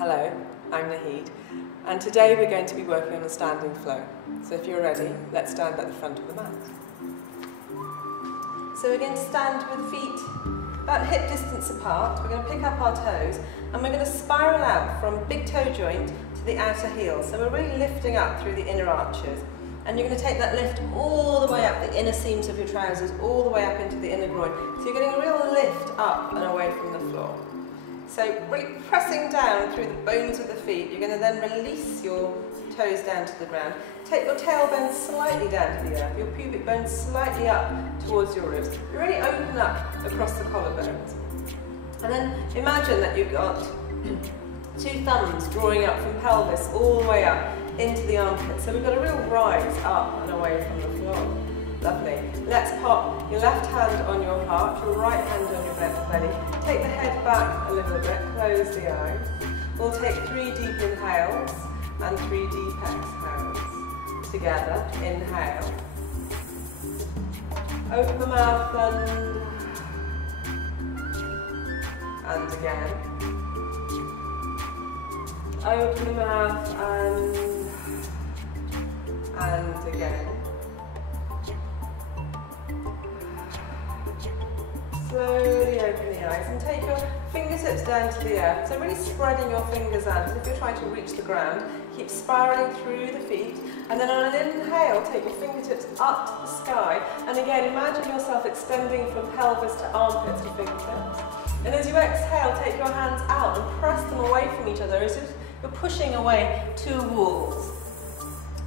Hello, I'm Nahid, and today we're going to be working on a standing flow. So if you're ready, let's stand at the front of the mat. So we're going to stand with feet about hip distance apart. We're going to pick up our toes and we're going to spiral out from big toe joint to the outer heel. So we're really lifting up through the inner arches. And you're going to take that lift all the way up the inner seams of your trousers, all the way up into the inner groin. So you're getting a real lift up and away from the floor. So really pressing down through the bones of the feet, you're going to then release your toes down to the ground. Take your tailbone slightly down to the earth, your pubic bone slightly up towards your ribs. You really open up across the collarbones. And then imagine that you've got two thumbs drawing up from pelvis all the way up into the armpit. So we've got a real rise up and away from the floor. Lovely. Let's pop your left hand on your heart, your right hand on your belly. Take the head back a little bit, close the eyes. We'll take 3 deep inhales and 3 deep exhales. Together, inhale. Open the mouth and again. Open the mouth and again. Slowly open the eyes and take your fingertips down to the earth. So really spreading your fingers out as if you're trying to reach the ground. Keep spiraling through the feet. And then on an inhale, take your fingertips up to the sky. And again, imagine yourself extending from pelvis to armpits to fingertips. And as you exhale, take your hands out and press them away from each other as if you're pushing away 2 walls.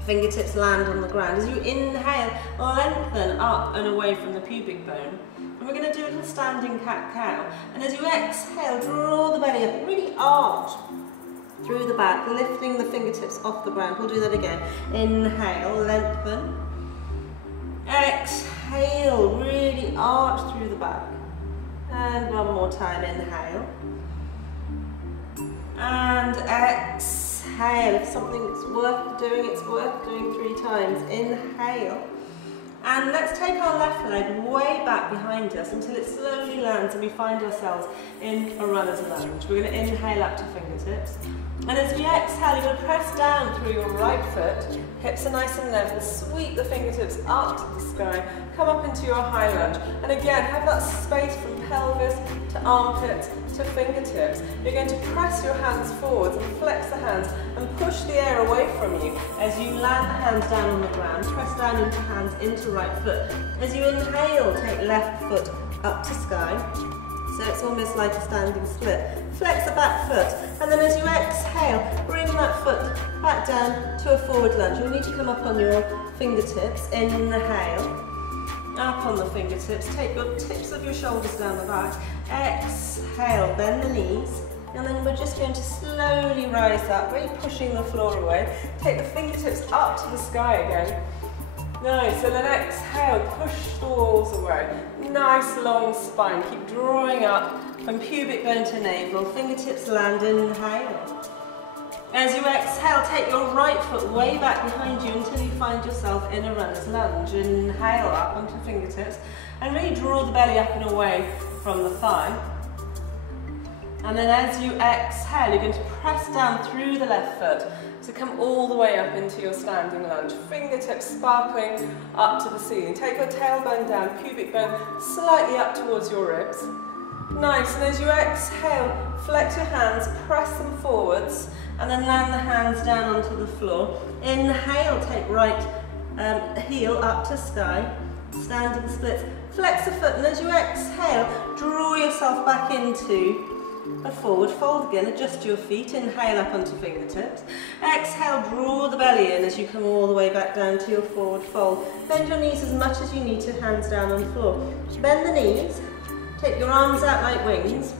Fingertips land on the ground. As you inhale, lengthen up and away from the pubic bone. And we're going to do a little standing cat-cow. And as you exhale, draw the belly up, really arch through the back, lifting the fingertips off the ground. We'll do that again. Inhale, lengthen. Exhale, really arch through the back. And one more time, inhale. And exhale. If something's worth doing, it's worth doing 3 times. Inhale. And let's take our left leg way back behind us until it slowly lands and we find ourselves in a runner's lunge. We're going to inhale up to fingertips. And as we exhale, you're going to press down through your right foot. Hips are nice and level. Sweep the fingertips up to the sky. Come up into your high lunge. And again, have that space from pelvis to armpit to fingertips. You're going to press your hands forwards and flex the hands and push the air away from you as you land the hands down on the ground. Press down into hands into right foot. As you inhale, take left foot up to sky. So it's almost like a standing split. Flex the back foot, and then as you exhale, bring that foot back down to a forward lunge. You'll need to come up on your fingertips. Inhale, up on the fingertips. Take your tips of your shoulders down the back. Exhale, bend the knees. And then we're just going to slowly rise up, really pushing the floor away. Take the fingertips up to the sky again. Nice, so then exhale, push the walls away. Nice long spine, keep drawing up from pubic bone to navel, fingertips land, inhale. As you exhale, take your right foot way back behind you until you find yourself in a runner's lunge. Inhale up onto fingertips and really draw the belly up and away from the thigh. And then as you exhale, you're going to press down through the left foot to come all the way up into your standing lunge. Fingertips sparkling up to the ceiling. Take your tailbone down, pubic bone slightly up towards your ribs. Nice, and as you exhale, flex your hands, press them forwards, and then land the hands down onto the floor. Inhale, take right heel up to sky, standing splits. Flex the foot, and as you exhale, draw yourself back into a forward fold again. Adjust your feet, inhale up onto fingertips. Exhale, draw the belly in as you come all the way back down to your forward fold. Bend your knees as much as you need to, hands down on the floor. Bend the knees, take your arms out like wings.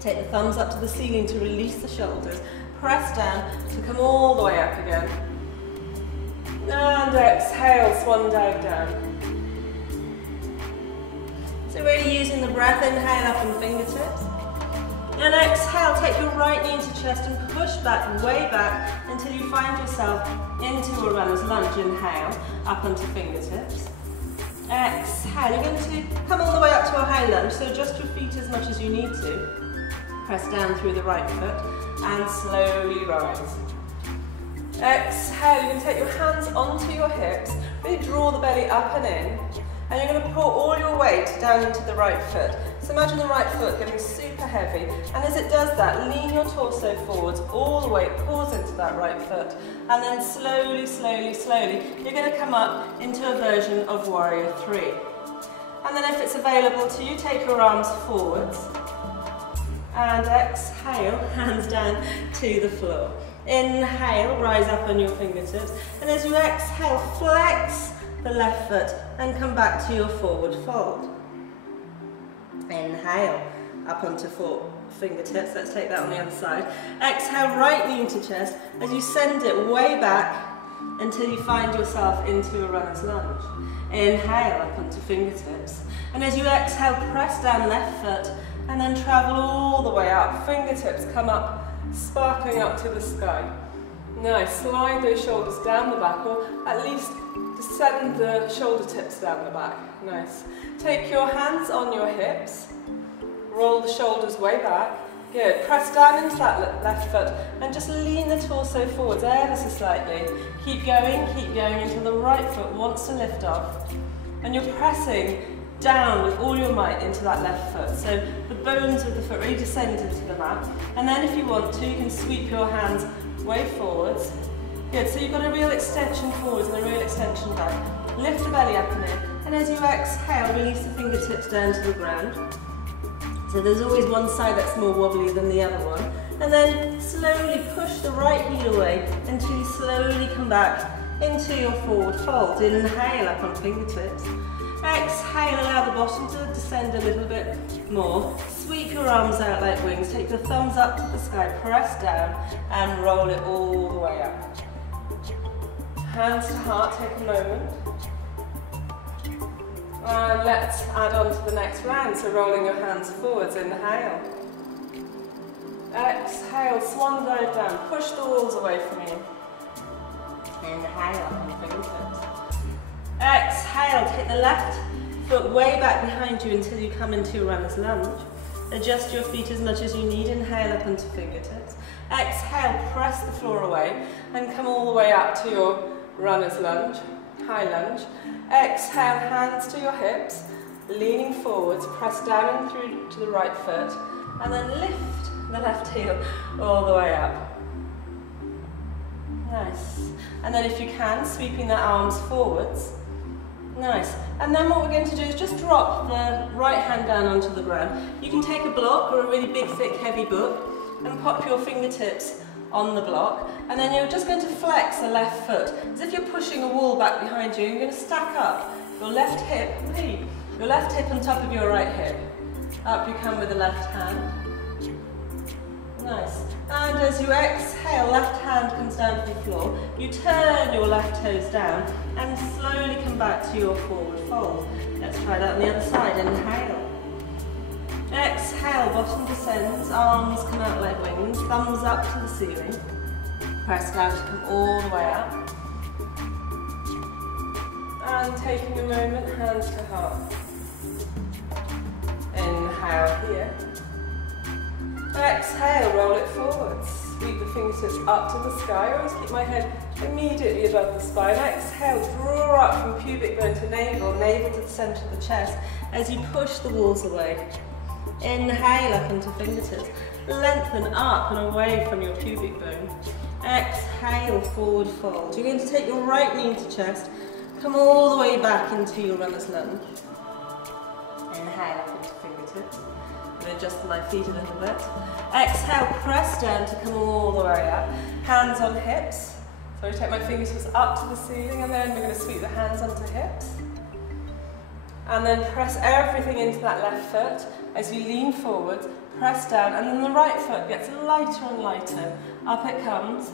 Take the thumbs up to the ceiling to release the shoulders. Press down to come all the way up again. And exhale, swan dive down. So really using the breath, inhale up on fingertips. And exhale, take your right knee into chest and push back, way back, until you find yourself into a runner's lunge. Inhale, up onto fingertips. Exhale, you're going to come all the way up to a high lunge, so adjust your feet as much as you need to. Press down through the right foot. and slowly rise. Exhale, you're going to take your hands onto your hips, really draw the belly up and in, and you're going to pour all your weight down into the right foot. So imagine the right foot getting super heavy, and as it does that, lean your torso forwards, all the weight pours into that right foot, and then slowly, slowly, slowly, you're going to come up into a version of Warrior 3. And then if it's available to you, take your arms forwards, and exhale, hands down to the floor. Inhale, rise up on your fingertips, and as you exhale, flex the left foot and come back to your forward fold. Inhale, up onto fingertips, let's take that on the other side. Exhale, right knee into chest, as you send it way back until you find yourself into a runner's lunge. Inhale, up onto fingertips, and as you exhale, press down left foot, and then travel all the way up. Fingertips come up, sparkling up to the sky. Nice, slide those shoulders down the back, or at least descend the shoulder tips down the back. Nice. Take your hands on your hips, roll the shoulders way back. Good, press down into that left foot and just lean the torso forwards ever so slightly. Keep going until the right foot wants to lift off. And you're pressing down with all your might into that left foot. So the bones of the foot really descend into the mat. And then if you want to, you can sweep your hands way forwards. Good, so you've got a real extension forwards and a real extension back. Lift the belly up and in. And as you exhale, release the fingertips down to the ground. So there's always one side that's more wobbly than the other one. And then slowly push the right heel away until you slowly come back into your forward fold. Inhale up on fingertips. Exhale, allow the bottom to descend a little bit more. Sweep your arms out like wings. Take the thumbs up to the sky, press down and roll it all the way up. Hands to heart, take a moment. And let's add on to the next round. So rolling your hands forwards, inhale. Exhale, swan dive down. Push the walls away from you. Inhale on fingertips. Exhale, take the left foot way back behind you until you come into a runner's lunge. Adjust your feet as much as you need. Inhale up onto fingertips. Exhale, press the floor away and come all the way up to your runner's lunge, high lunge. Exhale, hands to your hips, leaning forwards, press down and through to the right foot, and then lift the left heel all the way up. Nice. And then if you can, sweeping the arms forwards. Nice. And then what we're going to do is just drop the right hand down onto the ground. You can take a block or a really big, thick, heavy book and pop your fingertips on the block, and then you're just going to flex the left foot as if you're pushing a wall back behind you. You're going to stack up your left hip, your left hip on top of your right hip. Up you come with the left hand. Nice. And as you exhale, left hand comes down to the floor. You turn your left toes down and slowly come back to your forward fold. Let's try that on the other side. Inhale. Exhale, bottom descends, arms come out like wings, thumbs up to the ceiling. Press down to come all the way up. And taking a moment, hands to heart. Inhale here. Exhale, roll it forwards. Sweep the fingertips up to the sky. I always keep my head immediately above the spine. Exhale, draw up from pubic bone to navel, navel to the centre of the chest as you push the walls away. Inhale up into fingertips. Lengthen up and away from your pubic bone. Exhale, forward fold. You're going to take your right knee to chest. Come all the way back into your runner's lunge. Inhale up into fingertips. I'm going to adjust my feet a little bit. Exhale, press down to come all the way up. Hands on hips. So I take my fingertips up to the ceiling, and then we're going to sweep the hands onto hips. And then press everything into that left foot as you lean forward, press down, and then the right foot gets lighter and lighter. Up it comes.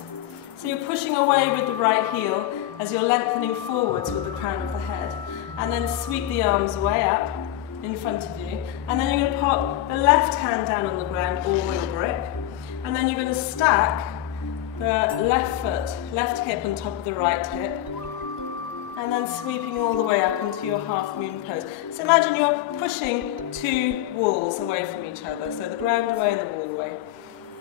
So you're pushing away with the right heel as you're lengthening forwards with the crown of the head. And then sweep the arms way up in front of you. And then you're going to pop the left hand down on the ground, or your brick. And then you're going to stack the left foot, left hip on top of the right hip. And then sweeping all the way up into your half moon pose. So imagine you're pushing two walls away from each other, so the ground away and the wall away.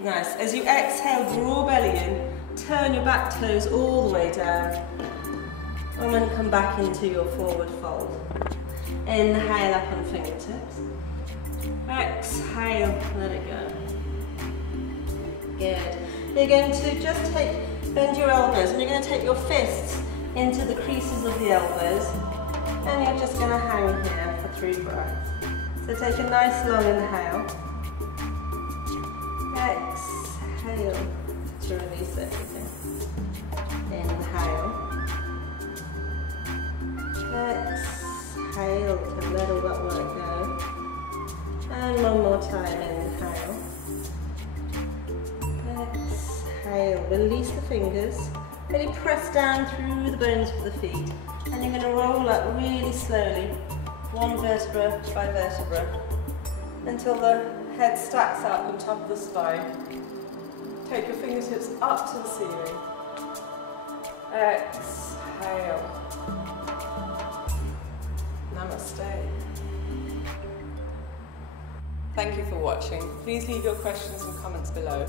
Nice. As you exhale, draw belly in, turn your back toes all the way down, and then come back into your forward fold. Inhale up on fingertips. Exhale, let it go. Good. You're going to just bend your elbows, and you're going to take your fists into the creases of the elbows, and you're just going to hang here for 3 breaths. So take a nice long inhale. Exhale to release everything. Inhale. Exhale to let all that work go. And one more time, inhale. Exhale, release the fingers. Really press down through the bones of the feet. And you're going to roll up really slowly, one vertebra by vertebra, until the head stacks up on top of the spine. Take your fingertips up to the ceiling. Exhale. Namaste. Thank you for watching. Please leave your questions and comments below,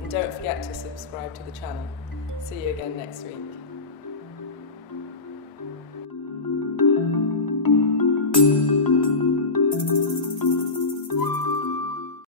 and don't forget to subscribe to the channel. See you again next week.